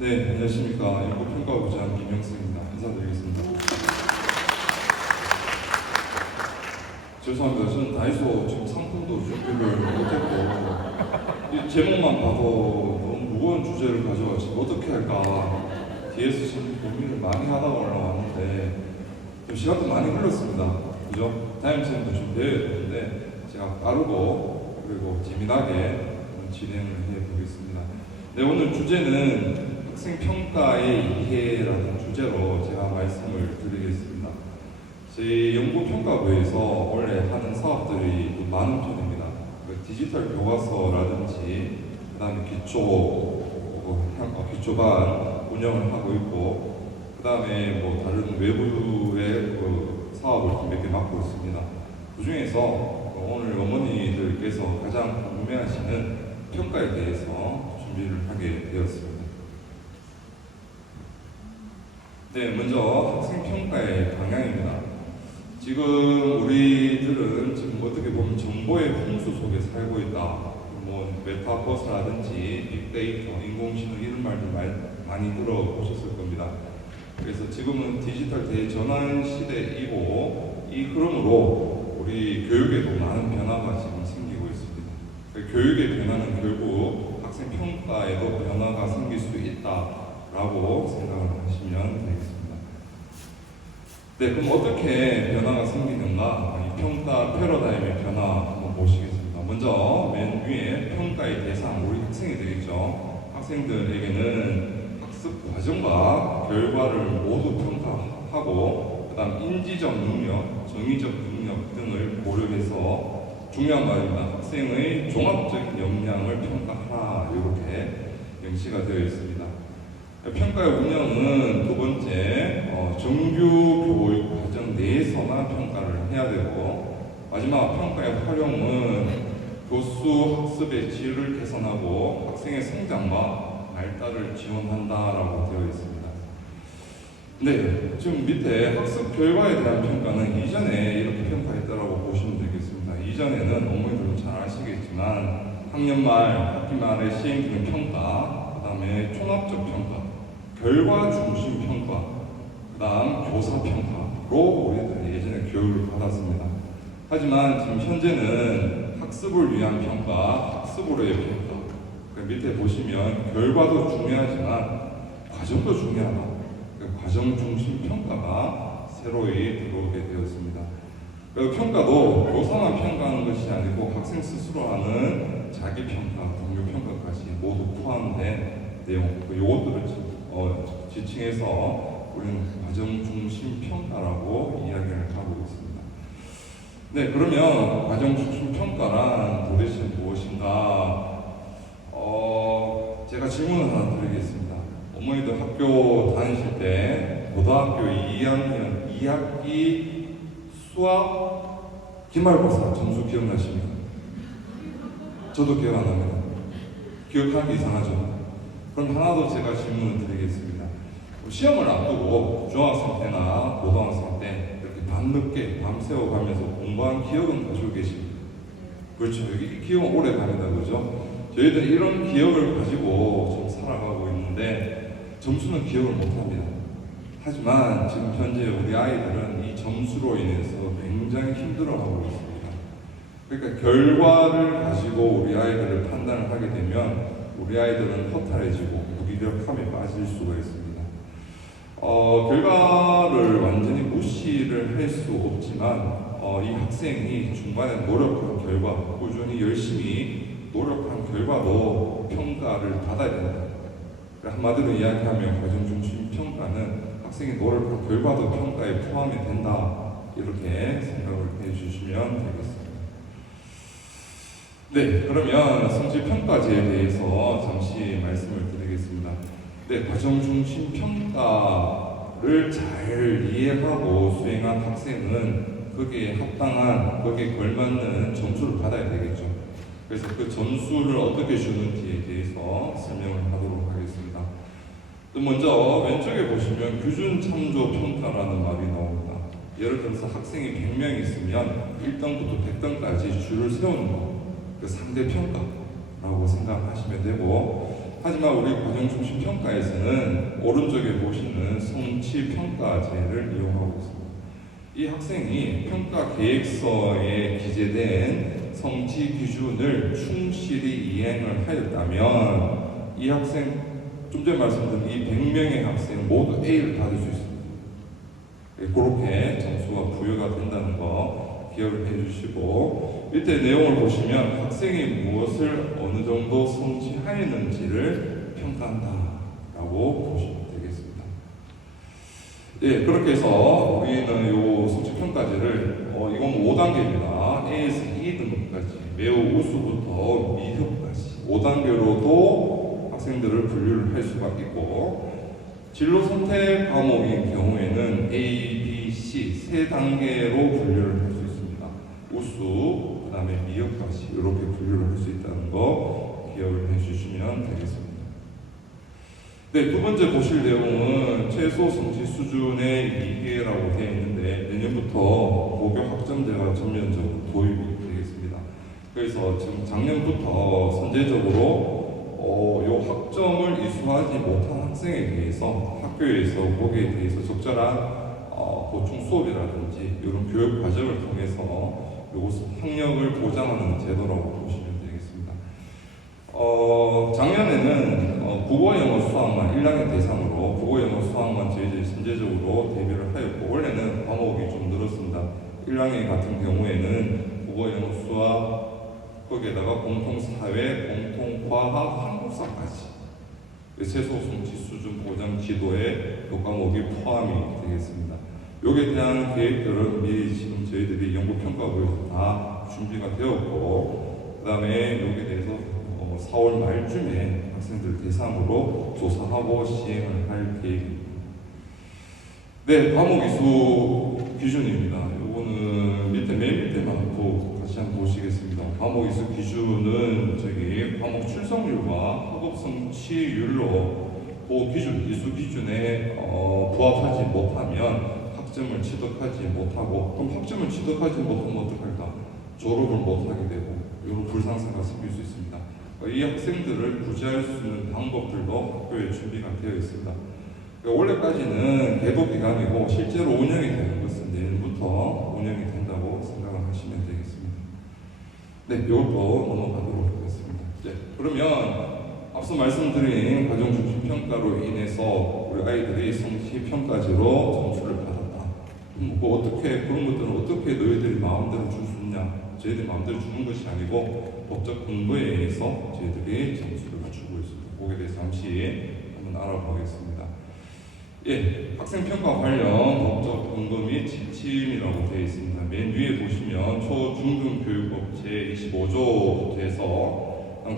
네, 안녕하십니까. 연구평가부장 김영승입니다. 인사드리겠습니다. 죄송합니다. 저는 다이소 지금 상품도 준비를 못했고 이 제목만 봐도 너무 무거운 주제를 가져가지고 어떻게 할까 뒤에서 지금 고민을 많이 하다가 올라왔는데 좀 시간도 많이 흘렀습니다. 그죠? 타임쌤도 준비해야 되는데 제가 빠르고 그리고 재미나게 진행을 해보겠습니다. 네, 오늘 주제는 학생평가의 이해라는 주제로 제가 말씀을 드리겠습니다. 저희 연구평가부에서 원래 하는 사업들이 많은 편입니다. 디지털 교과서라든지 그 다음에 기초반 운영을 하고 있고 그 다음에 뭐 다른 외부의 사업을 몇 개 맡고 있습니다. 그 중에서 오늘 어머니들께서 가장 궁금해하시는 평가에 대해서 준비를 하게 되었습니다. 네, 먼저 학생평가의 방향입니다. 지금 우리들은 지금 어떻게 보면 정보의 홍수 속에 살고 있다. 뭐 메타버스라든지 빅데이터, 인공지능 이런 말들 많이 들어보셨을 겁니다. 그래서 지금은 디지털 대전환 시대이고 이 흐름으로 우리 교육에도 많은 변화가 지금 생기고 있습니다. 교육의 변화는 결국 학생평가에도 변화가 생길 수 있다라고 생각을 하시면 되겠습니다. 네, 그럼 어떻게 변화가 생기는가? 이 평가 패러다임의 변화 한번 보시겠습니다. 먼저 맨 위에 평가의 대상, 우리 학생이 되겠죠. 학생들에게는 학습 과정과 결과를 모두 평가하고 그 다음 인지적 능력, 정의적 능력 등을 고려해서 중요한 말입니다. 학생의 종합적인 역량을 평가하라 이렇게 명시가 되어 있습니다. 평가의 운영은 두 번째 정규 교육 과정 내에서만 평가를 해야 되고 마지막 평가의 활용은 교수 학습의 질을 개선하고 학생의 성장과 발달을 지원한다라고 되어 있습니다. 네, 지금 밑에 학습 결과에 대한 평가는 이전에 이렇게 평가했다라고 보시면 되겠습니다. 이전에는 어머니들은 잘 아시겠지만 학년 말, 학기 말에 시행되는 평가, 그 다음에 총합적 평가, 결과 중심 평가, 그 다음 교사 평가로 우리들이 예전에 교육을 받았습니다. 하지만 지금 현재는 학습을 위한 평가, 학습으로의 평가. 그 밑에 보시면 결과도 중요하지만 과정도 중요하다. 과정 중심 평가가 새로이 들어오게 되었습니다. 그리고 평가도 교사만 평가하는 것이 아니고 학생 스스로 하는 자기 평가, 동료 평가까지 모두 포함된 내용, 요것들을 지칭해서 우리는 과정 중심 평가라고 이야기를 하고 있습니다. 네, 그러면 과정 중심 평가란 도대체 무엇인가? 제가 질문을 하나 드리겠습니다. 어머니들 학교 다니실 때 고등학교 2학년 2학기 수학 기말고사 점수 기억나십니까? 저도 기억 안 납니다. 기억하기 이상하죠? 그럼 하나 더 제가 질문을 드리겠습니다. 시험을 앞두고 중학생 때나 고등학생 때 이렇게 밤늦게 밤새워 가면서 공부한 기억은 가지고 계십니까? 그렇죠. 이 기억은 오래 갑니다. 그죠? 저희들은 이런 기억을 가지고 좀 살아가고 있는데 점수는 기억을 못합니다. 하지만 지금 현재 우리 아이들은 이 점수로 인해서 굉장히 힘들어하고 있습니다. 그러니까 결과를 가지고 우리 아이들을 판단을 하게 되면 우리 아이들은 허탈해지고 무기력함에 빠질 수가 있습니다. 결과를 완전히 무시를 할 수 없지만 이 학생이 중간에 노력한 결과, 꾸준히 열심히 노력한 결과도 평가를 받아야 된다. 한마디로 이야기하면 과정 중심 평가는 학생이 노력한 결과도 평가에 포함이 된다. 이렇게 생각을 해주시면 되겠습니다. 네, 그러면 성질평가제에 대해서 잠시 말씀을 드리겠습니다. 네, 과정 중심 평가를 잘 이해하고 수행한 학생은 거기에 합당한, 거기에 걸맞는 점수를 받아야 되겠죠. 그래서 그 점수를 어떻게 주는지에 대해서 설명을 하도록 하겠습니다. 또 먼저 왼쪽에 보시면 규준 참조 평가라는 말이 나옵니다. 예를 들어서 학생이 100명 있으면 1등부터 100등까지 줄을 세우는 거, 그 상대 평가라고 생각하시면 되고 하지만 우리 과정중심 평가에서는 오른쪽에 보시는 성취 평가제를 이용하고 있습니다. 이 학생이 평가 계획서에 기재된 성취 기준을 충실히 이행을 하였다면 이 학생, 좀 전에 말씀드린 이 100명의 학생 모두 A를 받을 수 있습니다. 그렇게 점수가 부여가 된다는 거 기억을 해주시고, 이때 내용을 보시면 학생이 무엇을 어느 정도 성취하였는지를 평가한다라고 보시면 되겠습니다. 예, 그렇게 해서 우리는 이 성취평가제를 이건 5단계입니다. A에서 2등급까지 매우 우수부터 미흡까지 5단계로도 학생들을 분류를 할 수가 있고, 진로 선택 과목인 경우에는 A, B, C 세 단계로 분류를 할 수 있습니다. 우수, 그 다음에 미흡까지 이렇게 분류를 할 수 있다는 거 기억을 해주시면 되겠습니다. 네, 두 번째 보실 내용은 최소 성취 수준의 2개라고 되어 있는데 내년부터 고교 학점제가 전면적으로 도입이 되겠습니다. 그래서 지금 작년부터 선제적으로 요 학점을 이수하지 못한 학생에 대해서 학교에서 거기에 대해서 적절한 보충 수업이라든지 이런 교육 과정을 통해서 요것을 학력을 보장하는 제도라고 보시면 되겠습니다. 작년에는 국어, 영어, 수학만 1학년 대상으로 국어, 영어, 수학만 저희들이 선제적으로 대비를 하였고, 원래는 과목이 좀 늘었습니다. 1학년 같은 경우에는 국어, 영어, 수학 거기에다가 공통사회, 공통과학, 한국사까지 최소 성취 수준 보장 지도에 그 과목이 포함이 되겠습니다. 여기에 대한 계획들은 미리 지금 저희들이 연구평가부에서 다 준비가 되었고, 그 다음에 여기에 대해서 4월 말쯤에 학생들 대상으로 조사하고 시행을 할 계획입니다. 네, 과목 이수 기준입니다. 요거는 맨 밑에만 다시 한번 보시겠습니다. 과목 이수 기준은 저기 과목 출석률과 학업 성취율로 그 기준, 이수 기준에 부합하지 못하면 학점을 취득하지 못하고, 그럼 학점을 취득하지 못하면 어떡할까? 졸업을 못하게 되고 이런 불상사가 생길 수 있습니다. 이 학생들을 구제할 수 있는 방법들도 학교에 준비가 되어 있습니다. 원래까지는 계도 기간이고 실제로 운영이 되는 것은 내년부터 운영이 된다고 생각을 하시면 되겠습니다. 네, 이것도 넘어가도록 하겠습니다. 네, 그러면 앞서 말씀드린 과정중심 평가로 인해서 우리 아이들이 성취 평가제로 점수를 받았다. 그런 것들은 어떻게 너희들이 마음대로 줄 수 있냐? 저희들이 마음대로 주는 것이 아니고 법적 근거에 의해서 저희들이 점수를 주고 있습니다. 거기에 대해서 잠시 한번 알아보겠습니다. 예, 학생평가 관련 법적 근거 및 지침이라고 되어 있습니다. 맨 위에 보시면 초중등교육법 제25조부터 해서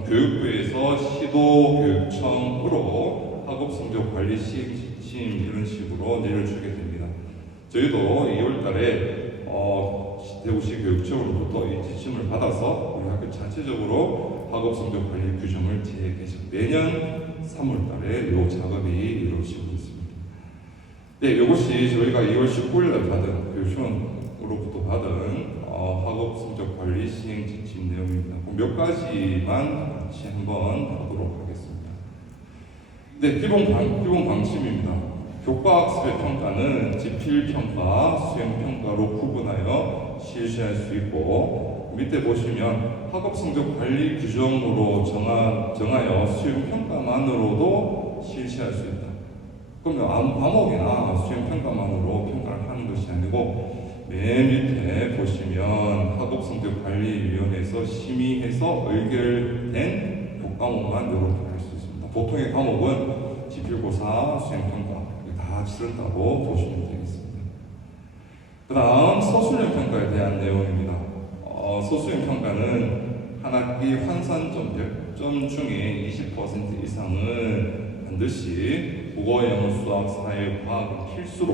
교육부에서 시도교육청으로 학업성적관리 시행 지침 이런 식으로 내려주게 됩니다. 저희도 2월달에 대구시 교육청으로부터 이 지침을 받아서 우리 학교 자체적으로 학업성적관리 규정을 재개정, 내년 3월달에 이 작업이 이루어지고 있습니다. 네, 이것이 저희가 2월 19일날 받은 교육청으로부터 받은 학업성적관리 시행 지침 내용입니다. 몇 가지만 같이 한번 보도록 하겠습니다. 네, 기본 방침입니다. 교과학습의 평가는 지필평가, 수행평가로 구분하여 실시할 수 있고, 밑에 보시면 학업성적관리 규정으로 정하여 수행평가만으로도 실시할 수 있다. 그러면 아무 과목이나 수행평가만으로 평가를 하는 것이 아니고, 맨 밑에 보시면 학업성적관리위원회에서 심의해서 의결된 교과목만 이렇게 할 수 있습니다. 보통의 과목은 지필고사, 수행평가 다 치른다고 보시면 되겠습니다. 그 다음 서술형 평가에 대한 내용입니다. 서술형 평가는 한 학기 환산점 100점 중에 20% 이상은 반드시 국어, 영어, 수학, 사회, 과학은 필수로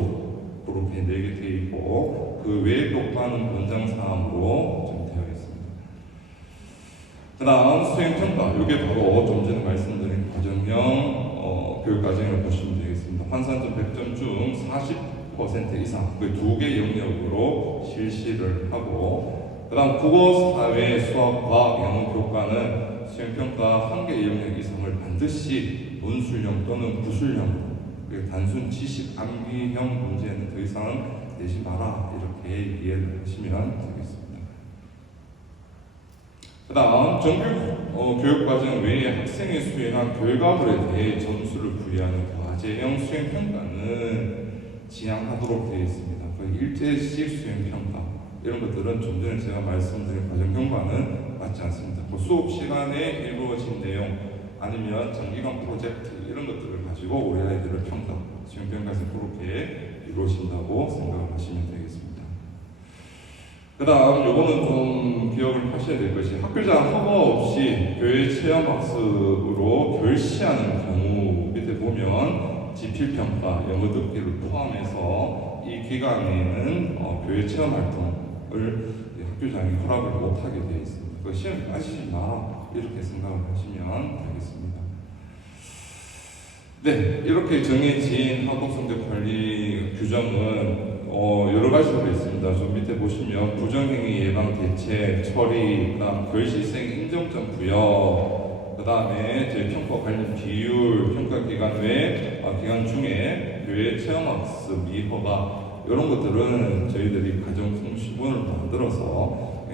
그렇게 내게 되어 있고, 그 외의 교과는 권장사항으로 좀 되어 있습니다. 그 다음 수행평가, 이게 바로 좀 전에 말씀드린 과정형 교육과정을 보시면 되겠습니다. 환산점 100점 중 40% 이상, 그 2개 영역으로 실시를 하고, 그 다음 국어, 사회, 수학, 과학, 영어 교과는 수행평가 한 개 영역 이상을 반드시 논술형 또는 구술형으로, 단순 지식 암기형 문제는 더 이상 내지 마라, 이렇게 이해를 하시면 되겠습니다. 그 다음 정규 교육과정 외에 학생이 수행한 결과물에 대해 점수를 부여하는 과제형 수행평가는 지양하도록 되어 있습니다. 그 일제식 수행평가 이런 것들은 좀 전에 제가 말씀드린 과정평가는 맞지 않습니다. 그 수업 시간에 이루어진 내용 아니면 장기간 프로젝트 이런 것들을 가지고 우리 아이들을 평가, 수행평가에서 그렇게 이루어진다고 생각을 하시면 되겠습니다. 그 다음 요거는 좀 기억을 하셔야 될 것이, 학교장 허가 없이 교회 체험학습으로 결시하는 경우 밑에 보면 지필평가, 영어 듣기를 포함해서 이 기간에는 교회 체험활동을 학교장이 허락을 못하게 되어 있습니다. 그 시험 빠지지 마라, 이렇게 생각을 하시면 되겠습니다. 네, 이렇게 정해진 학업성적 관리 규정은 여러 가지로 있습니다. 좀 밑에 보시면 부정행위 예방 대책, 처리, 그다음 결시생 인정점 부여, 그다음에 저희 평가 관련 비율, 평가 기간 외 기간 중에 교회 체험학습 미허가 이런 것들은 저희들이 가정 통신문을 만들어서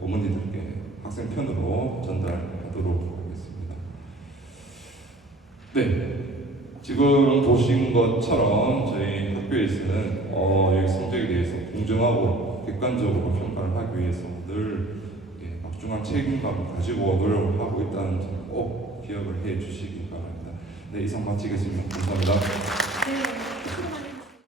어머니들께 학생 편으로 전달하도록 하겠습니다. 네. 지금 보신 것처럼 저희 학교에서는 여기 성적에 대해서 공정하고 객관적으로 평가를 하기 위해서 늘 막중한 책임감을 가지고 노력을 하고 있다는 점 꼭 기억을 해 주시기 바랍니다. 네, 이상 마치겠습니다. 감사합니다.